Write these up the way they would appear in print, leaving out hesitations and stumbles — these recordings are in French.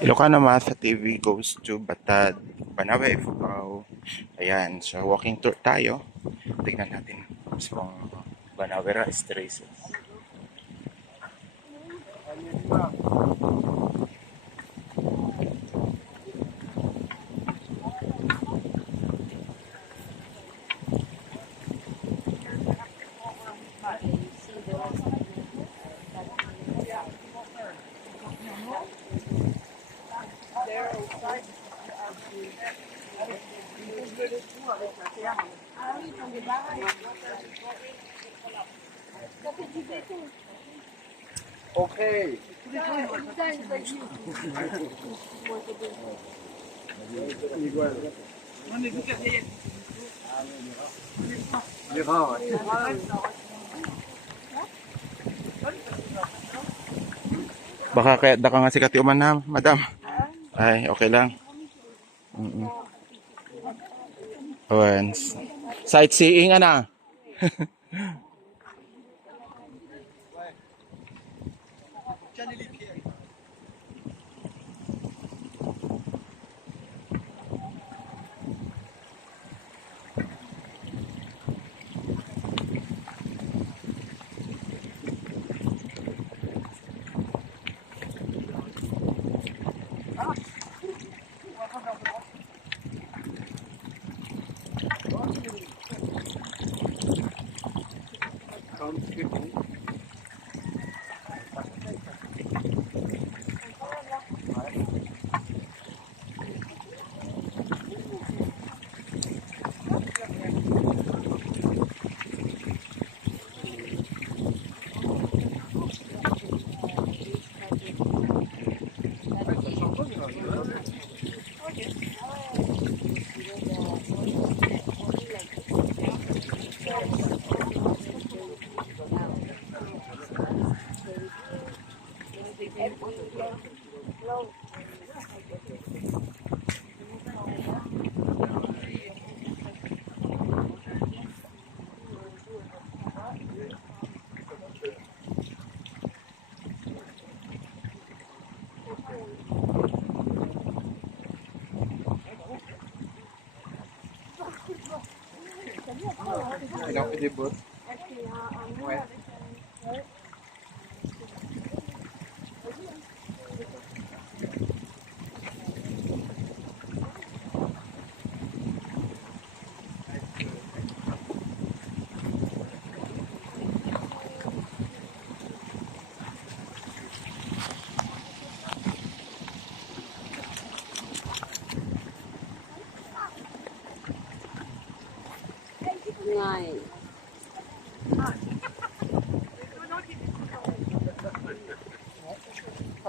Ilocano Math TV goes to Batad, Banaue, Ifugao. Ayan, so walking tour tayo. Tignan natin mismong Banaue Terraces. Okay. Baka kaya da ka nga si Katiuman na, madam. Ay, okay lang. Ayan. Sightseeing, ana.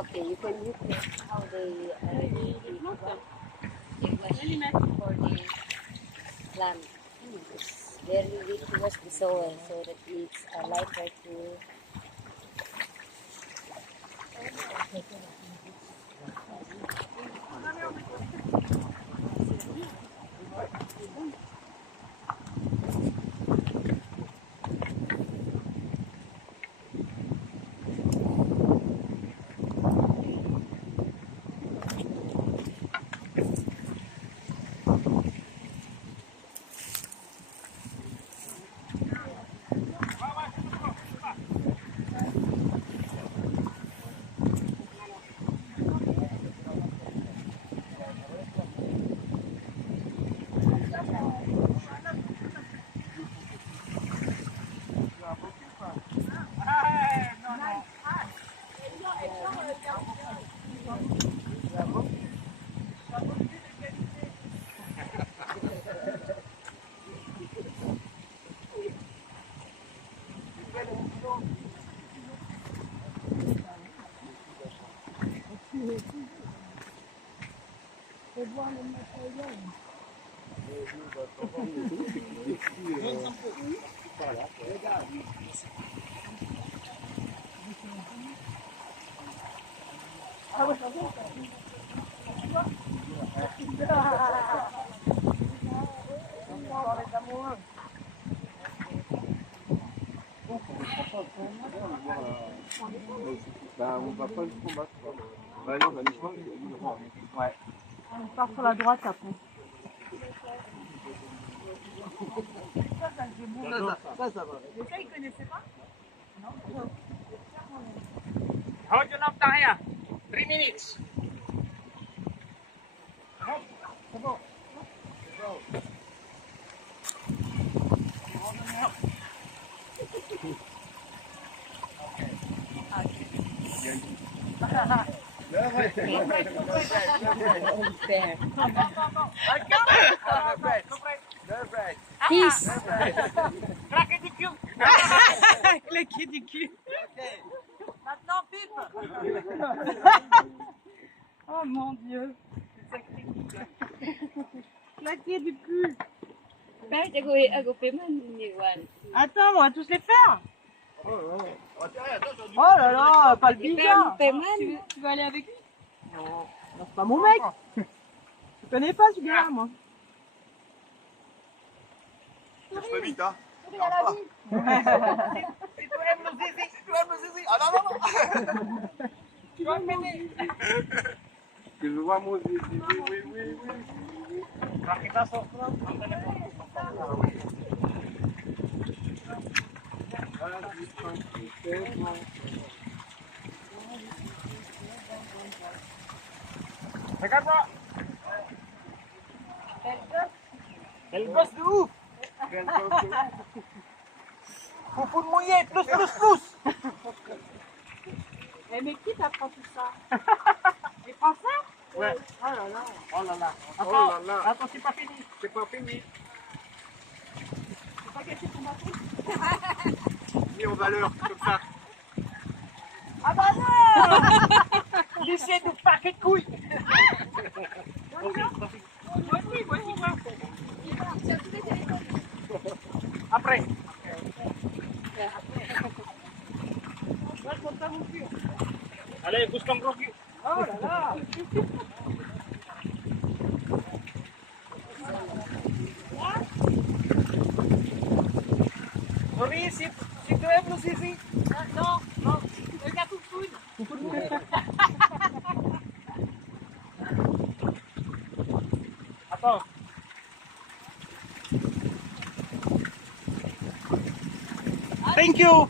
Okay, you can look at how they for the plant. It's very rich towards the soil, so that it's lighter to. On va pas le combattre. Ouais, non, ouais. On part sur la droite après. Ça va. Mais ça, il connaissait pas? Hold your up tayo. 3 minutes. Peace. Craquez du cul. Claquer du cul. Maintenant, pipe. Oh mon Dieu. C'est sacré. Claquer du cul. Bakit ako pa man iniwan? Attends, on va tous les faire. Oh là là, pas le bizarre. Tu vas aller avec lui? Non, c'est pas mon mec. Je connais pas ce gars-là, moi. Cherche pas vite, hein. Si tu aimes le zizi. Ah non, non, non. Tu vas m'aider. Que je vois mon zizi. Oui. Rakitaso. Regarde moi. Elle gosse de ouf. Foufoune mouillé, plus. Eh, mais qui t'apprend tout ça? Les Français? Ouais. Oh là là. Oh là là. Oh là là. Attends, c'est pas fini. C'est pas fini. C'est pas caché ton bateau? Mis en valeur, comme ça. Ah bah non. Laissez de paquets de couilles. Voici. Après. Allez, bouge ton gros cul. Oh là là. Maurice, si tu aimes le zizi. Non. Le gars foufoune. Attends. Thank you.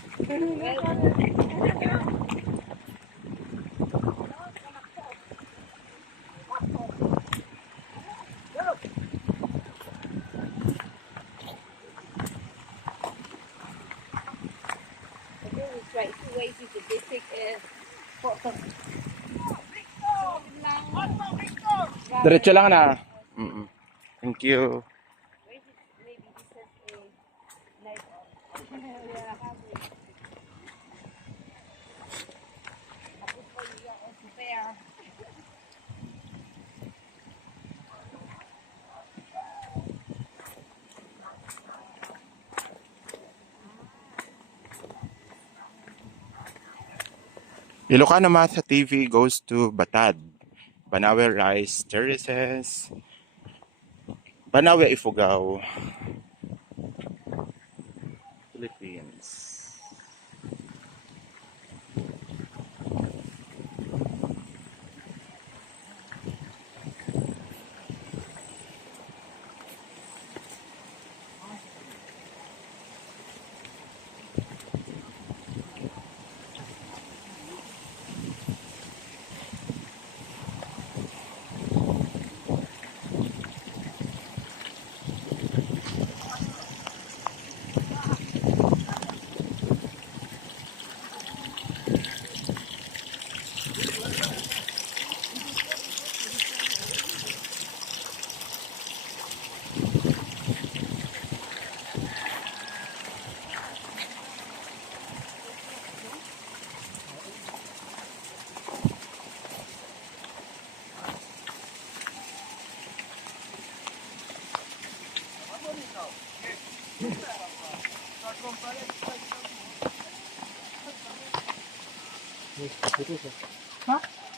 Right, two ways is the basic photo. Diretso lang na. Thank you. Maybe this has a night fair. Ilocano Math TV goes to Batad, Banaue Rice Terraces, Banaue Ifugao, Philippines.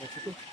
Ito.